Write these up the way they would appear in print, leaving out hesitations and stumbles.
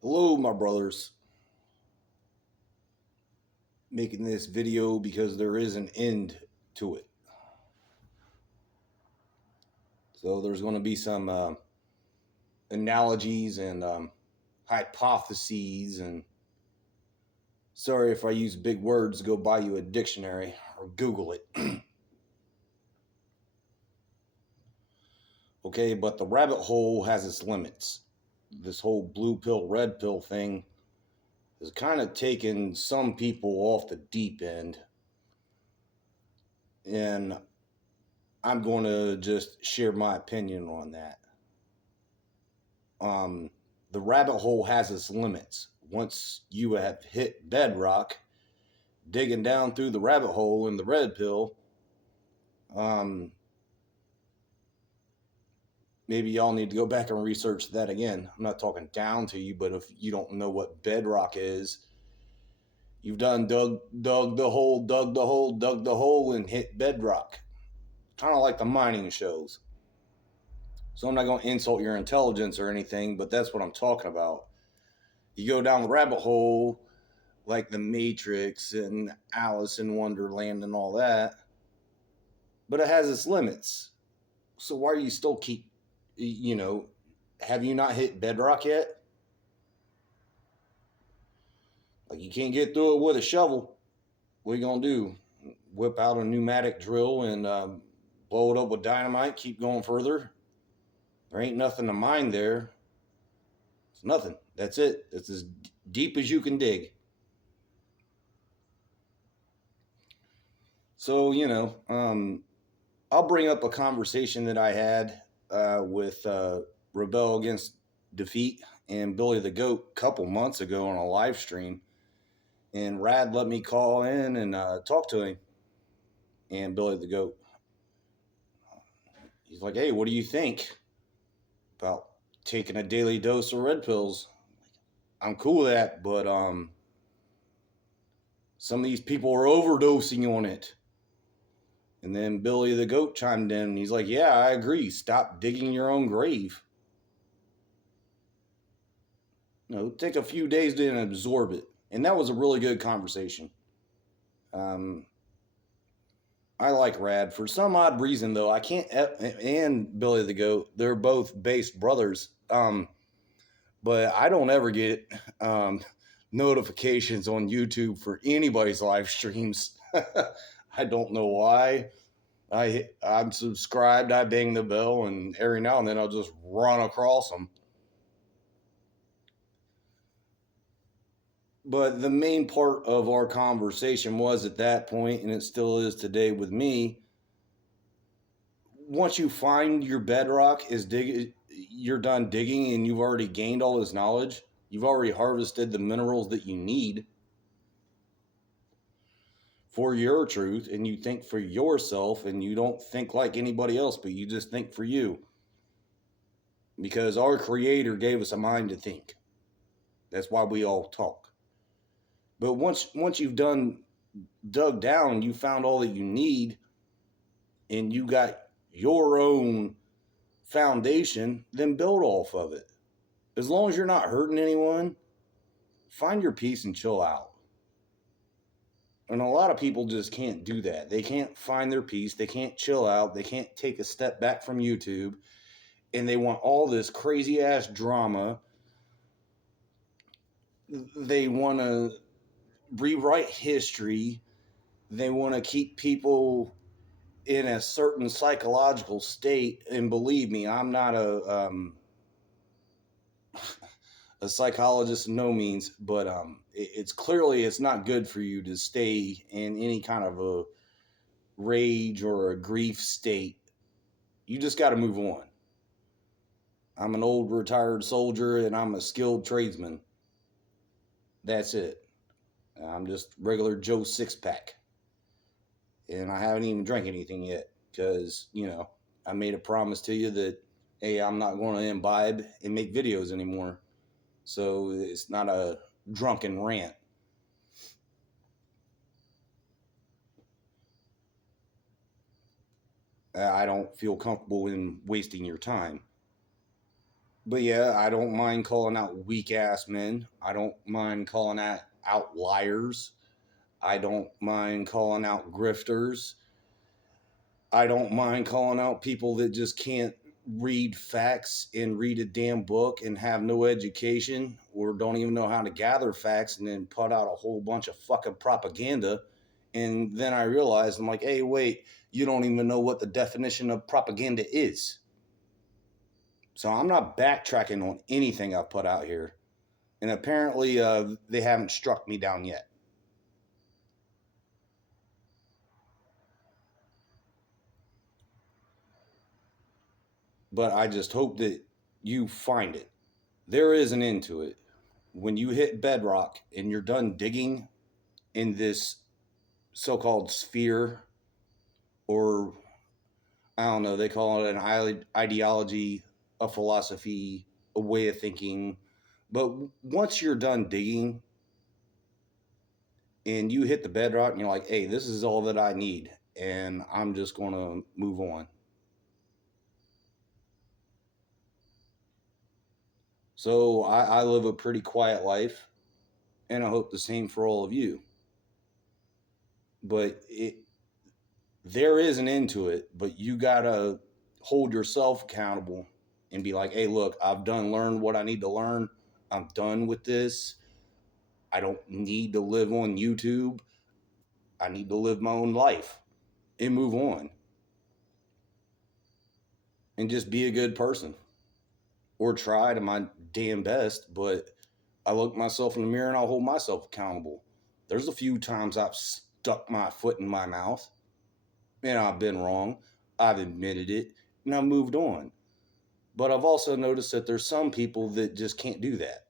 Hello, my brothers. Making this video because there is an end to it. So there's going to be some analogies and hypotheses. And sorry if I use big words, go buy you a dictionary or Google it. Okay, but the rabbit hole has its limits. This whole blue pill, red pill thing has kind of taken some people off the deep end. And I'm going to just share my opinion on that. um, the rabbit hole has its limits. Once you have hit bedrock, digging down through the rabbit hole in the red pill, um, maybe y'all need to go back and research that again. I'm not talking down to you, but if you don't know what bedrock is, you've done dug the hole, dug the hole, and hit bedrock. Kind of like the mining shows. So I'm not going to insult your intelligence or anything, but that's what I'm talking about. You go down the rabbit hole, like the Matrix and Alice in Wonderland and all that, but it has its limits. So why are you still have you not hit bedrock yet? Like you can't get through it with a shovel. What are you gonna do? Whip out a pneumatic drill and blow it up with dynamite? Keep going further? There ain't nothing to mine there. It's nothing. That's it. It's as deep as you can dig. So I'll bring up a conversation that I had with Rebel Against Defeat and Billy the Goat a couple months ago on a live stream. And Rad let me call in and talk to him and Billy the Goat. He's like, hey, what do you think about taking a daily dose of red pills? I'm cool with that, but some of these people are overdosing on it. And then Billy the Goat chimed in and he's like, yeah, I agree. Stop digging your own grave. Take a few days to absorb it. And that was a really good conversation. Um, I like Rad. For some odd reason, though, I can't. And Billy the Goat, they're both based brothers. But I don't ever get notifications on YouTube for anybody's live streams. I don't know why. I'm subscribed. I bang the bell, and every now and then I'll just run across them. But the main part of our conversation was at that point, and it still is today with me. Once you find your bedrock you're done digging and you've already gained all this knowledge. You've already harvested the minerals that you need for your truth, and you think for yourself, and you don't think like anybody else, but you just think for you. Because our Creator gave us a mind to think. That's why we all talk. But once you've dug down, you found all that you need, and you got your own foundation, then build off of it. As long as you're not hurting anyone, find your peace and chill out. And a lot of people just can't do that. They can't find their peace. They can't chill out. They can't take a step back from YouTube. And they want all this crazy ass drama. They want to rewrite history. They want to keep people in a certain psychological state. And believe me, I'm not a psychologist, no means, but it's clearly it's not good for you to stay in any kind of a rage or a grief state. You just got to move on. I'm an old retired soldier and I'm a skilled tradesman. That's it. I'm just regular Joe six pack, and I haven't even drank anything yet because I made a promise to you that hey, I'm not going to imbibe and make videos anymore. So it's not a drunken rant. I don't feel comfortable in wasting your time. But yeah, I don't mind calling out weak ass men. I don't mind calling out liars. I don't mind calling out grifters. I don't mind calling out people that just can't read facts and read a damn book and have no education or don't even know how to gather facts and then put out a whole bunch of fucking propaganda. And then I realized, I'm like, hey, wait, you don't even know what the definition of propaganda is. So I'm not backtracking on anything I've put out here. And apparently they haven't struck me down yet. But I just hope that you find it. There is an end to it. When you hit bedrock and you're done digging in this so-called sphere, or I don't know, they call it an ideology, a philosophy, a way of thinking. But once you're done digging and you hit the bedrock and you're like, hey, this is all that I need, and I'm just going to move on. So I live a pretty quiet life, and I hope the same for all of you. But there is an end to it, but you got to hold yourself accountable and be like, hey, look, I've learned what I need to learn. I'm done with this. I don't need to live on YouTube. I need to live my own life and move on and just be a good person or try to my damn best. But I look myself in the mirror and I'll hold myself accountable. There's a few times I've stuck my foot in my mouth and I've been wrong. I've admitted it and I've moved on. But I've also noticed that there's some people that just can't do that.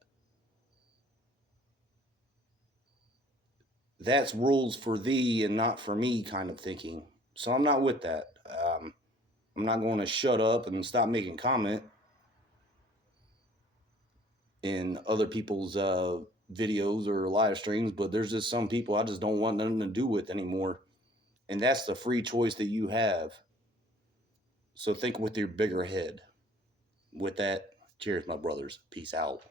That's rules for thee and not for me kind of thinking. So I'm not with that. I'm not going to shut up and stop making comment in other people's videos or live streams, but there's just some people I just don't want nothing to do with anymore. And that's the free choice that you have. So think with your bigger head. With that, cheers, my brothers. Peace out.